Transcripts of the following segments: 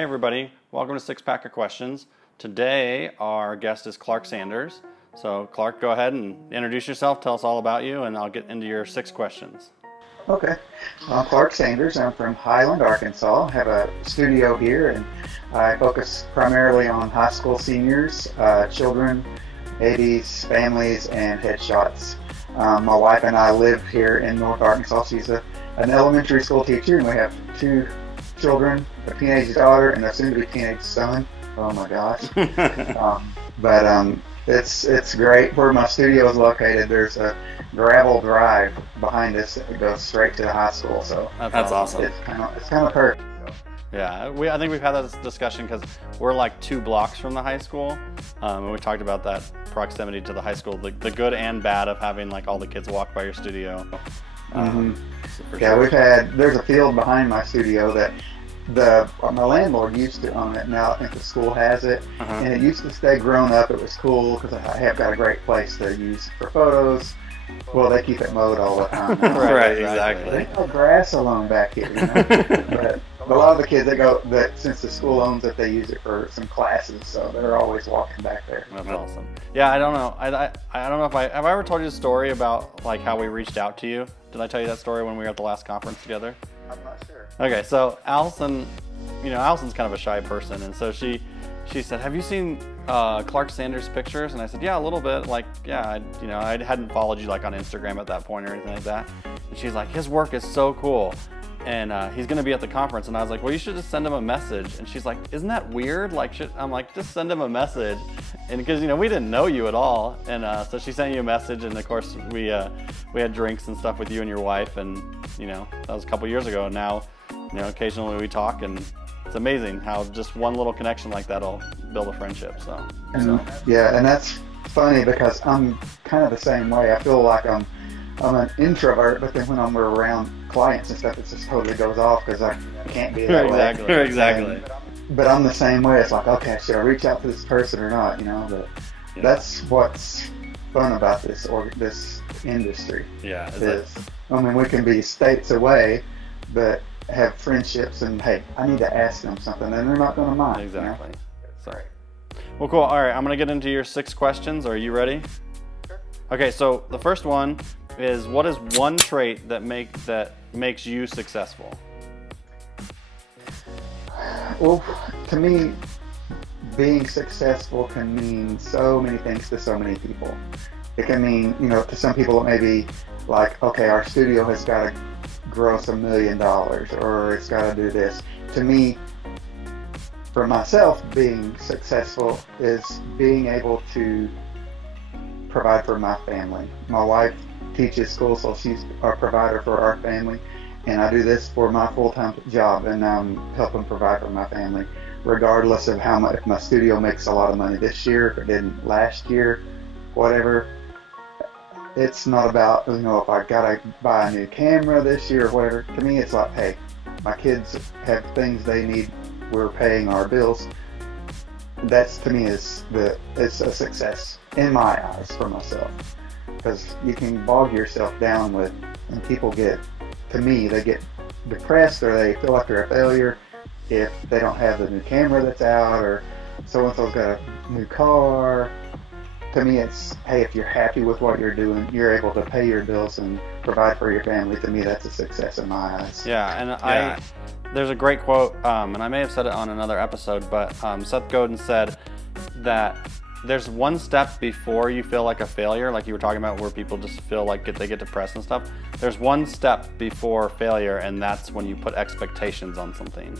Hey everybody, welcome to Six Pack of Questions. Today our guest is Clark Sanders. So Clark, go ahead and introduce yourself, tell us all about you, and I'll get into your 6 questions. Okay, I'm Clark Sanders. I'm from Highland, Arkansas. I have a studio here and I focus primarily on high school seniors, children, babies, families, and headshots. My wife and I live here in North Arkansas. She's an elementary school teacher, and we have 2 children, a teenage daughter and a soon-to-be teenage son. Oh my gosh. It's great. Where my studio is located, there's a gravel drive behind us that goes straight to the high school. So that's awesome. It's kind of perfect. So. Yeah, I think we've had this discussion because we're like 2 blocks from the high school, and we talked about that proximity to the high school, the good and bad of having like all the kids walk by your studio. Yeah, sure. There's a field behind my studio that my landlord used to own it. Now I think the school has it, and it used to stay grown up. It was cool because I have got a great place to use for photos. Well, they keep it mowed all the time. Right, exactly. There's no grass along back here, you know? But a lot of the kids since the school owns it, they use it for some classes, so they're always walking back there. That's awesome. Yeah, I don't know. I don't know if have I ever told you the story about like how we reached out to you? Did I tell you that story when we were at the last conference together? I'm not sure. Okay, so Allison's kind of a shy person, and so she said, "Have you seen Clark Sanders' pictures?" And I said, "Yeah, a little bit. Like, yeah, I hadn't followed you like on Instagram at that point or anything like that." And she's like, "His work is so cool, and he's going to be at the conference." And I was like, "Well, you should just send him a message." And she's like, "Isn't that weird? Like, I'm like, just send him a message." And because we didn't know you at all, and so she sent you a message, and of course we had drinks and stuff with you and your wife, and that was a couple years ago. And now, occasionally we talk, and it's amazing how just one little connection like that'll build a friendship. Yeah, and that's funny because I'm kind of the same way. I feel like I'm an introvert, but then when I'm around clients and stuff, it just totally goes off because I can't be that way. Exactly. But I'm the same way. It's like, okay, should I reach out to this person or not? But that's what's fun about this industry. Yeah. We can be states away, but have friendships, and hey, I need to ask them something, and they're not going to mind. Exactly. Sorry. Well, cool. All right, I'm going to get into your 6 questions. Are you ready? Sure. Okay, so the first one is, what is one trait that makes you successful? Well, to me, being successful can mean so many things to so many people. It can mean, to some people it may be like, okay, our studio has got to gross $1 million, or it's got to do this. To me, for myself, being successful is being able to provide for my family. My wife teaches school, so she's our provider for our family, and I do this for my full-time job, and I'm helping provide for my family, regardless of how much. If my studio makes a lot of money this year, if it didn't last year, whatever. It's not about, if I gotta buy a new camera this year or whatever. To me, it's like, hey, my kids have things they need. We're paying our bills. That's, to me, it's a success in my eyes for myself. Because you can bog yourself down with, and people they get depressed, or they feel like they're a failure if they don't have the new camera that's out, or so-and-so's got a new car. To me, it's, hey, if you're happy with what you're doing, you're able to pay your bills and provide for your family. To me, that's a success in my eyes. Yeah, and there's a great quote, and I may have said it on another episode, but Seth Godin said that there's one step before you feel like a failure, like you were talking about, where people just feel like they get depressed and stuff. There's one step before failure, and that's when you put expectations on something.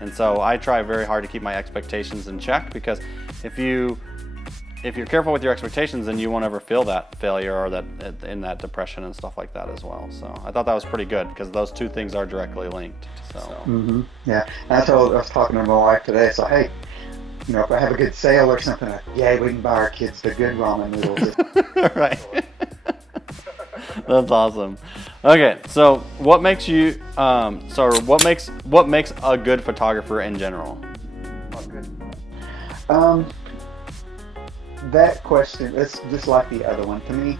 And so I try very hard to keep my expectations in check, because if you're careful with your expectations, then you won't ever feel that failure or that depression and stuff like that as well. So I thought that was pretty good, because those 2 things are directly linked. So. Yeah, and I was talking to my wife today. So hey, if I have a good sale or something, we can buy our kids the good ramen noodles. Right. That's awesome. Okay, so what makes you? What makes a good photographer in general? That question, it's just like the other one. To me,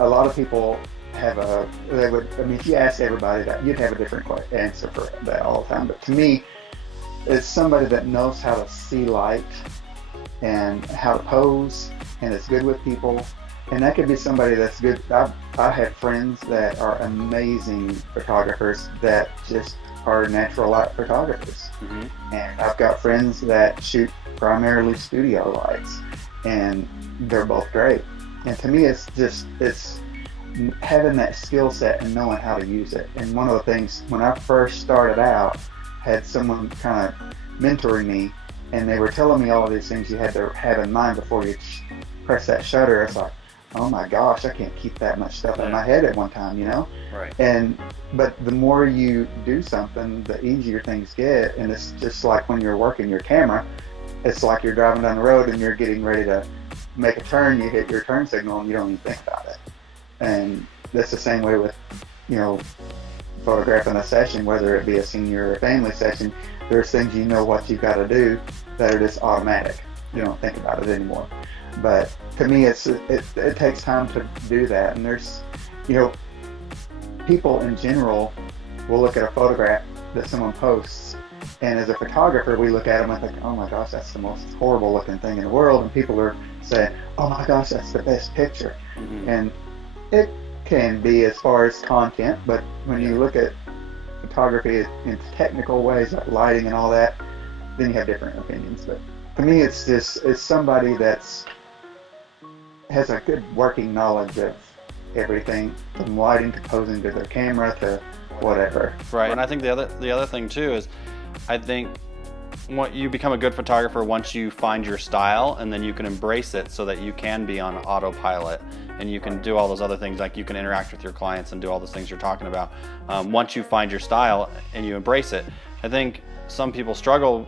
a lot of people if you ask everybody that, you'd have a different answer for that all the time. But to me, it's somebody that knows how to see light and how to pose, and is good with people. And that could be somebody that's good. I have friends that are amazing photographers that just are natural light photographers. Mm-hmm. And I've got friends that shoot primarily studio lights, and they're both great. And to me, it's having that skill set and knowing how to use it. And one of the things, when I first started out, had someone kind of mentoring me, and they were telling me all of these things you had to have in mind before you press that shutter. It's like, oh my gosh, I can't keep that much stuff in my head at one time, you know? Right. But the more you do something, the easier things get. And it's just like when you're working your camera, it's like you're driving down the road and you're getting ready to make a turn, you hit your turn signal and you don't even think about it. And that's the same way with, you know, photographing a session, whether it be a senior or a family session. There's things you know what you've got to do that are just automatic. You don't think about it anymore. But to me, it takes time to do that. And there's, you know, people in general will look at a photograph that someone posts, and as a photographer, we look at them and think, oh my gosh, that's the most horrible looking thing in the world. And people are saying, oh my gosh, that's the best picture. Mm-hmm. And it can be as far as content, but when you look at photography in technical ways like lighting and all that, then you have different opinions. But to me, it's somebody that's has a good working knowledge of everything, from lighting to posing to their camera to whatever. Right. And I think the other thing too is, I think you become a good photographer once you find your style, and then you can embrace it so that you can be on autopilot and you can do all those other things, like you can interact with your clients and do all those things you're talking about. Once you find your style and you embrace it, I think some people struggle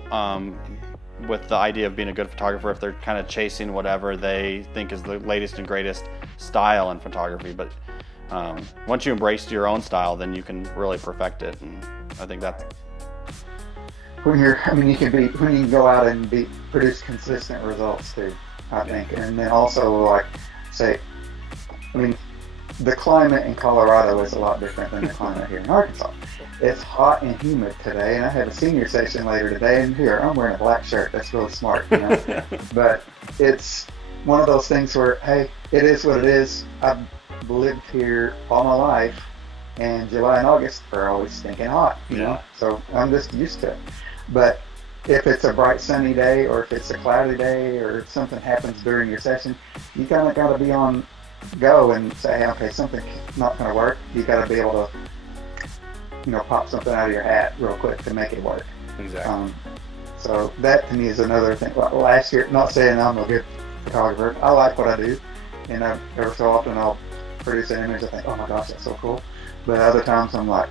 with the idea of being a good photographer if they're kind of chasing whatever they think is the latest and greatest style in photography. But once you embrace your own style, then you can really perfect it. And I think that's when you can go out and produce consistent results too, I think. And then also, like, say, I mean, the climate in Colorado is a lot different than the climate here in Arkansas. It's hot and humid today, and I have a senior session later today, and here, I'm wearing a black shirt. That's really smart, you know? But it's one of those things where, hey, it is what it is. I've lived here all my life, and July and August are always stinking hot, you know? So I'm just used to it. But if it's a bright sunny day, or if it's a cloudy day, or if something happens during your session, you kind of got to be on go and say, hey, okay, something's not going to work. You got to be able to, you know, pop something out of your hat real quick to make it work. exactly. So that to me is another thing. Well, last year, not saying I'm a good photographer, I like what I do, and every so often I'll produce an image. I think, oh my gosh, that's so cool. But other times I'm like,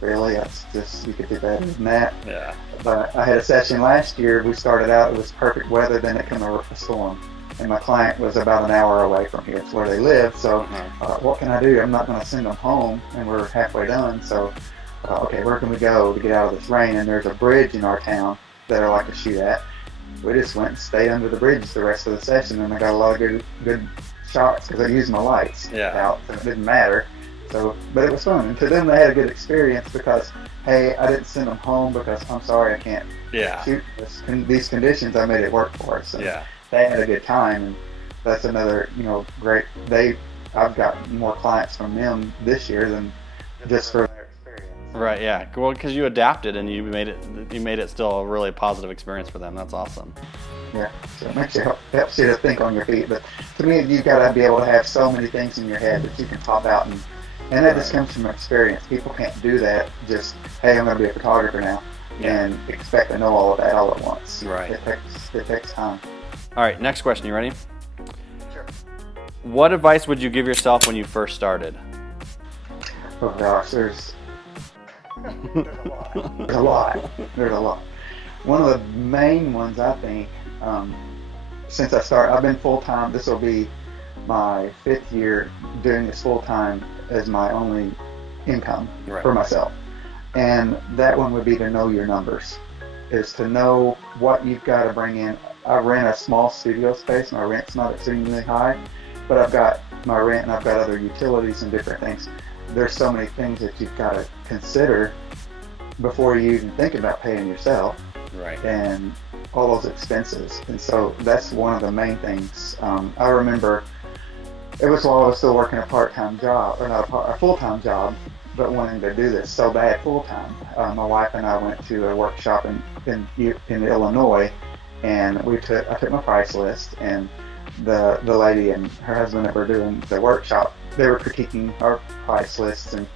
really, that's just, you could do better than that. Yeah. But I had a session last year. We started out, it was perfect weather, then it came a storm. And my client was about an hour away from here. It's where they live. So what can I do? I'm not going to send them home, and we're halfway done. So, okay, where can we go to get out of this rain? And there's a bridge in our town that I like to shoot at. We just went and stayed under the bridge the rest of the session, and I got a lot of good shots because I used my lights out, so it didn't matter. So, but it was fun. And to them, they had a good experience because, hey, I didn't send them home because I'm sorry I can't shoot these conditions. I made it work for us. And they had a good time, and that's another, you know, great. I've got more clients from them this year than just for their experience. Right. Yeah. Well, because you adapted and you made it still a really positive experience for them. That's awesome. Yeah. So it makes helps you to think on your feet. But to me, you got to be able to have so many things in your head that you can pop out, and that just comes from experience. People can't do that. Just, hey, I'm going to be a photographer now, and expect to know all of that all at once. Right. It takes time. All right, next question. You ready? Sure. What advice would you give yourself when you first started? Oh gosh, there's a lot. There's a lot. One of the main ones, I think, since I started, I've been full-time. This will be my 5th year doing this full-time as my only income for myself. And that one would be to know your numbers, is to know what you've got to bring in. I rent a small studio space. My rent's not extremely high, but I've got my rent and I've got other utilities and different things. There's so many things that you've got to consider before you even think about paying yourself. Right. And all those expenses. And so that's one of the main things. I remember it was while I was still working a part-time job, or not a full-time job, but wanting to do this so bad full-time. My wife and I went to a workshop in Illinois, and I took my price list, and the lady and her husband that were doing the workshop, they were critiquing our price lists, and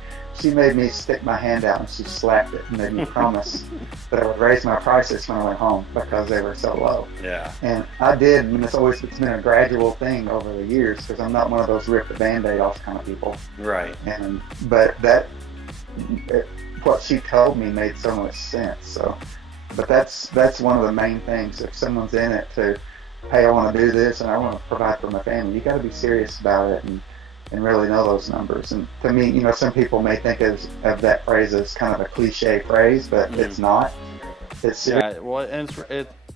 she made me stick my hand out and she slapped it and made me promise that I would raise my prices when I went home because they were so low. Yeah. And I did, and it's been a gradual thing over the years because I'm not one of those rip the Band-Aid off kind of people. Right. But what she told me made so much sense. So, but that's one of the main things. If someone's in it to, hey, I want to do this and I want to provide for my family, you got to be serious about it and really know those numbers. And to me, some people may think of that phrase as kind of a cliche phrase, but it's not. It's serious. Yeah, well, and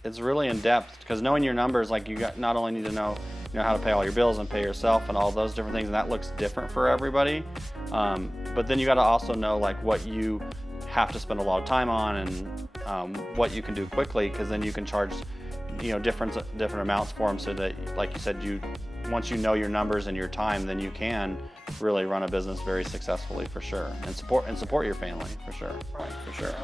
it's really in depth because knowing your numbers, like you not only need to know how to pay all your bills and pay yourself and all those different things, and that looks different for everybody. But then you got to also know like what you have to spend a lot of time on and what you can do quickly, because then you can charge different amounts for them, so that, like you said, once you know your numbers and your time, then you can really run a business very successfully, for sure, and support your family, for sure.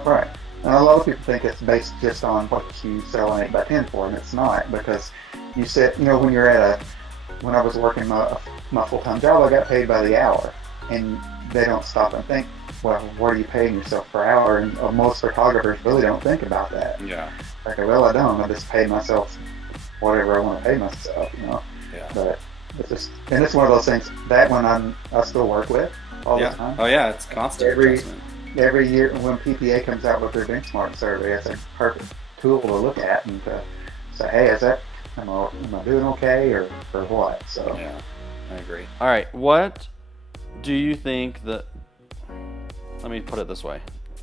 Right. And a lot of people think it's based just on what you sell an 8x10 for, and it's not, because you said, when I was working my full-time job, I got paid by the hour, and they don't stop and think, well, what are you paying yourself per hour? And most photographers really don't think about that. Yeah. Like, well, I don't. I just pay myself whatever I want to pay myself, Yeah. But it's one of those things. That one I still work with all the time. Oh yeah, it's constant adjustment. Every year when PPA comes out with their benchmark survey, it's a perfect tool to look at and to say, hey, am I doing okay or what? So yeah, I agree. All right, what do you think that? Let me put it this way.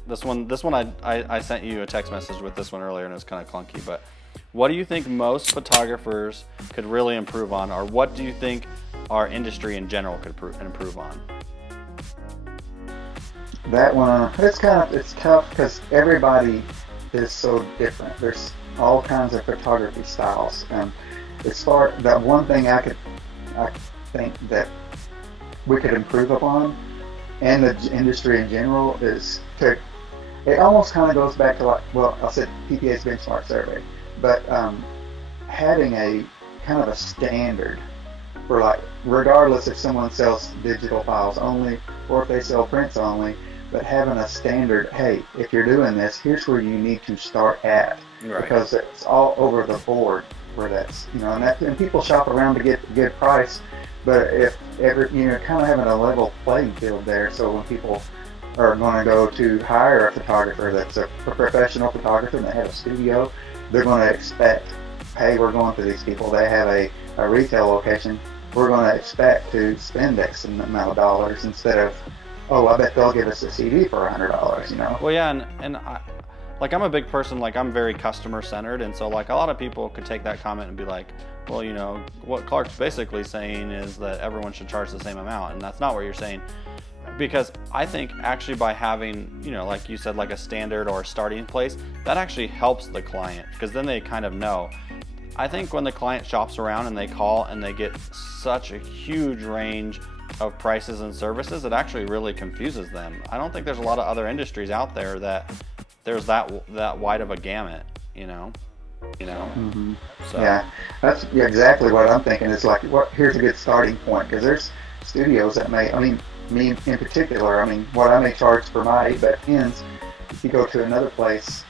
This one I sent you a text message with this one earlier, and it was kind of clunky, but what do you think most photographers could really improve on, or what do you think our industry in general could improve on? That one, it's tough because everybody is so different. There's all kinds of photography styles, and that one thing I think that we could improve upon, and the industry in general, is it almost kind of goes back to I said PPA's benchmark survey, but having a kind of a standard for regardless if someone sells digital files only or if they sell prints only, but having a standard, hey, if you're doing this, here's where you need to start at. Right. Because it's all over the board where that's, and people shop around to get a good price, but if kind of having a level playing field there, so when people are going to go to hire a photographer that's a professional photographer and they have a studio, they're going to expect, hey, we're going to these people, they have a retail location, we're going to expect to spend X amount of dollars instead of, oh, I bet they'll give us a CD for $100, Well, yeah, and I'm a big person, I'm very customer centered, and so a lot of people could take that comment and be like, well, what Clark's basically saying is that everyone should charge the same amount, and that's not what you're saying. Because I think actually by having, like you said, a standard or a starting place, that actually helps the client, because then they kind of know. I think when the client shops around and they call and they get such a huge range of prices and services, it actually really confuses them. I don't think there's a lot of other industries out there that there's that wide of a gamut, Mm-hmm. So. Yeah, that's exactly what I'm thinking. It's here's a good starting point, because there's studios that me in particular, what I may charge for my 8x10s, if you go to another place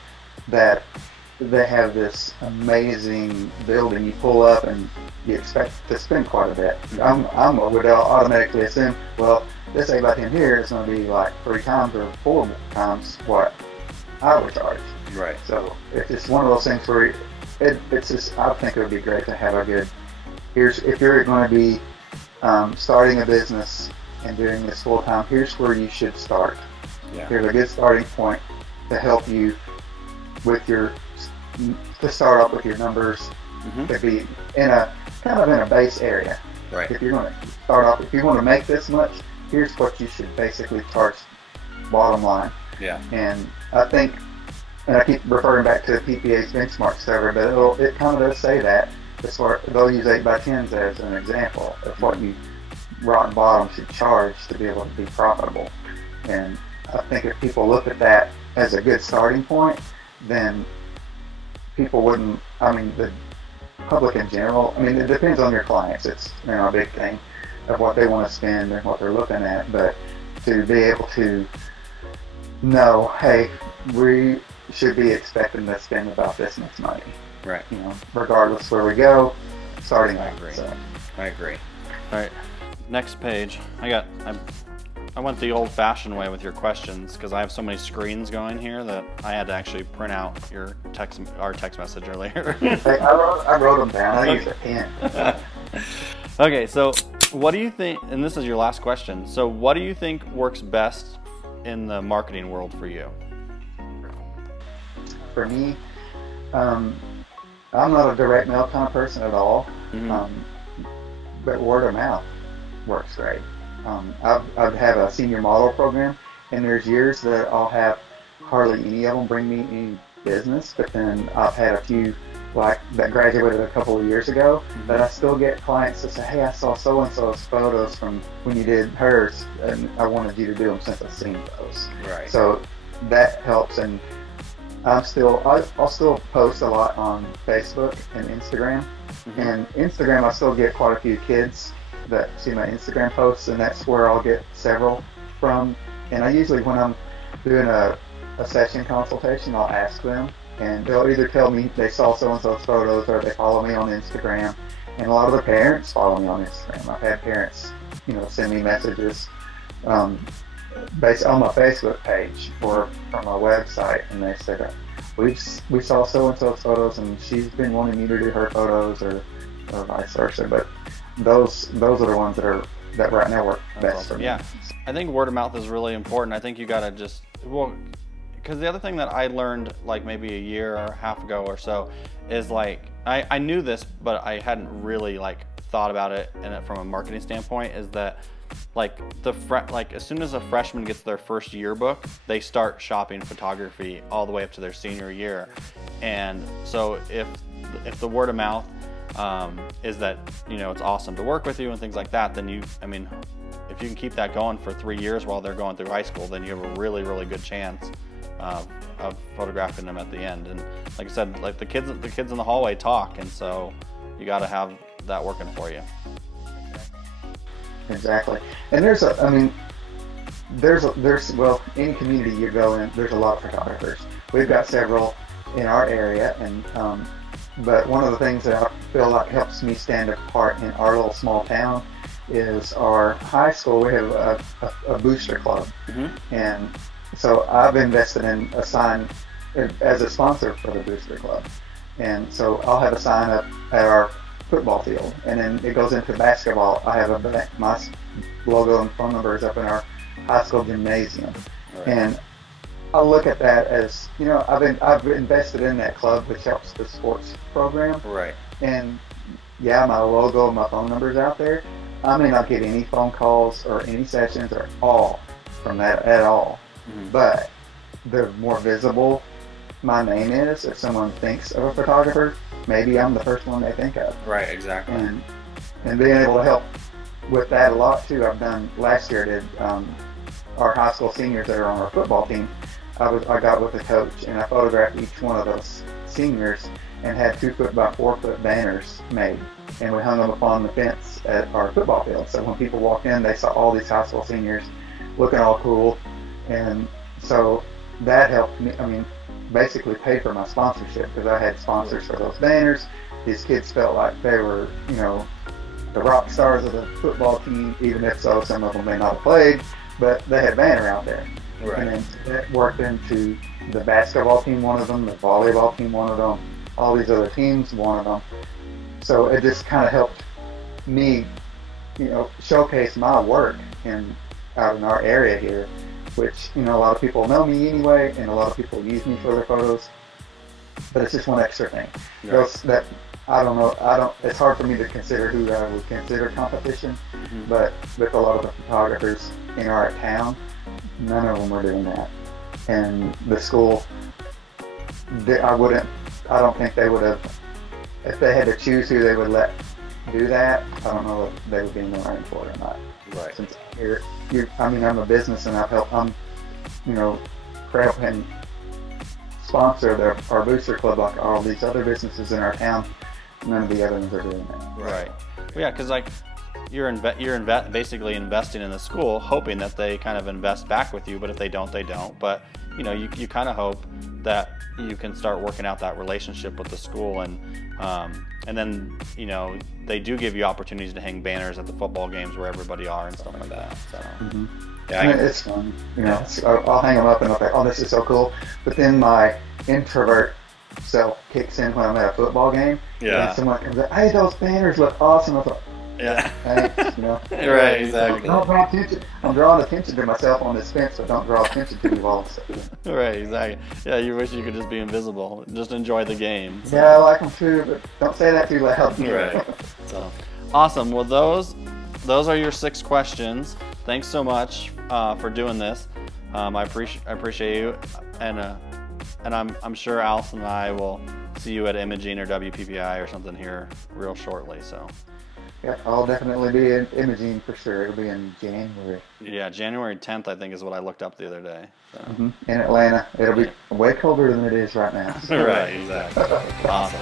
that they have this amazing building, you pull up and you expect to spend quite a bit. I would automatically assume, well, this 8x10 here is going to be 3 times or 4 times what I would charge. Right. So it's just one of those things where it's just, I think it would be great to have a good, if you're going to be starting a business and doing this full time, here's where you should start. Yeah. Here's a good starting point to help you with to start off with your numbers. Mm-hmm. To be in a base area. Right. If you're going to start off, if you want to make this much, here's what you should basically charge bottom line. Yeah. And I think, and I keep referring back to the PPA's benchmark server, but it kind of does say that. They'll use 8x10s as an example of what you rock bottom should charge to be able to be profitable. And I think if people look at that as a good starting point, then people wouldn't, I mean, the public in general, I mean, it depends on your clients. It's, you know, a big thing of what they want to spend and what they're looking at, but to be able to know, hey, we should be expecting to spend about this much money. Right. You know, regardless where we go, starting I out. agree. So. I agree. All right, next page. I went the old-fashioned way with your questions because I have so many screens going here that I had to actually print out our text message earlier. Hey, I wrote them down. I used a pen. Okay, so what do you think, and this is your last question, so what do you think works best in the marketing world for you? For me, I'm not a direct mail kind of person at all, but word of mouth works great. I've had a senior model program, and there's years that I'll have hardly any of them bring me any business, but then I've had a few like that graduated a couple of years ago, but I still get clients that say, hey, I saw so-and-so's photos from when you did hers, and I wanted you to do them since I've seen those. Right. So that helps, and I'll still post a lot on Facebook and Instagram. And Instagram, I still get quite a few kids that see my Instagram posts, and that's where I'll get several from. And I usually, when I'm doing a session consultation, I'll ask them, and they'll either tell me they saw so-and-so's photos or they follow me on Instagram. And a lot of the parents follow me on Instagram. I've had parents, you know, send me messages based on my Facebook page or from my website, and they said, we saw so-and-so's photos, and she's been wanting me to do her photos, or vice versa. But those are the ones that right now work best for me. Yeah, I think word of mouth is really important. I think you gotta just, well, because the other thing that I learned like maybe a year or a half ago or so is like, I knew this, but I hadn't really like thought about it from a marketing standpoint, is that like as soon as a freshman gets their first yearbook, they start shopping photography all the way up to their senior year. And so if the word of mouth is that, you know, it's awesome to work with you and things like that, then if you can keep that going for 3 years while they're going through high school, then you have a really, really good chance of photographing them at the end. And like I said, like the kids in the hallway talk, and so you got to have that working for you. Exactly. And there's any community you go in, there's a lot of photographers. We've got several in our area, and but one of the things that I feel like helps me stand apart in our little small town is our high school. We have a booster club, and so I've invested in a sign as a sponsor for the booster club, and so I'll have a sign up at our football field, and then it goes into basketball. I have my logo and phone number is up in our high school gymnasium, and I look at that as, you know, I've invested in that club, which helps the sports program. Right. And yeah, my logo and my phone number's out there. I may not get any phone calls or any sessions or all from that at all. But the more visible my name is, if someone thinks of a photographer, maybe I'm the first one they think of. Right, exactly. And being able to help with that a lot too. Last year did our high school seniors that are on our football team. I got with a coach and I photographed each one of those seniors and had 2-foot by 4-foot banners made, and we hung them upon the fence at our football field. So when people walked in, they saw all these high school seniors looking all cool, and so that helped me. Basically paid for my sponsorship, because I had sponsors for those banners. These kids felt like they were, you know, the rock stars of the football team, even if so some of them may not have played, but they had a banner out there. Right. And then that worked into the basketball team, one of them, the volleyball team, one of them, all these other teams, one of them. So it just kind of helped me, you know, showcase my work out in our area here, which, you know, a lot of people know me anyway, and a lot of people use me for their photos, but it's just one extra thing. Right. It's hard for me to consider who I would consider competition, but with a lot of the photographers in our town, none of them are doing that. and the school, I don't think they would have, if they had to choose who they would let do that, I don't know if they would be in the running for it or not. Right. Since I'm a business and I'm helping sponsor our booster club like all these other businesses in our town. None of the other ones are doing that. Right. Well, yeah, because like you're basically investing in the school, hoping that they kind of invest back with you. But if they don't, they don't. But you kind of hope that you can start working out that relationship with the school, and then they do give you opportunities to hang banners at the football games where everybody are and stuff like that. So yeah, it's fun. I'll hang them up and I'll think, oh, this is so cool. But then my introvert self kicks in when I'm at a football game. Yeah. And someone comes up, hey, those banners look awesome. I thought, yeah. Thanks, Right, exactly. Don't draw attention. I'm drawing attention to myself on this fence, so don't draw attention to me while I'm sitting. Right, exactly. Yeah, you wish you could just be invisible. Just enjoy the game. So. Yeah, I like them too, but don't say that too loud. Right. So, awesome. Well, those are your 6 questions. Thanks so much for doing this. I appreciate you, and I'm sure Allison and I will see you at Imaging or WPPI or something here real shortly. So. Yeah, I'll definitely be in Imaging for sure. It'll be in January. Yeah, January 10th, I think, is what I looked up the other day. So. In Atlanta. It'll be way colder than it is right now. Right, exactly. Awesome.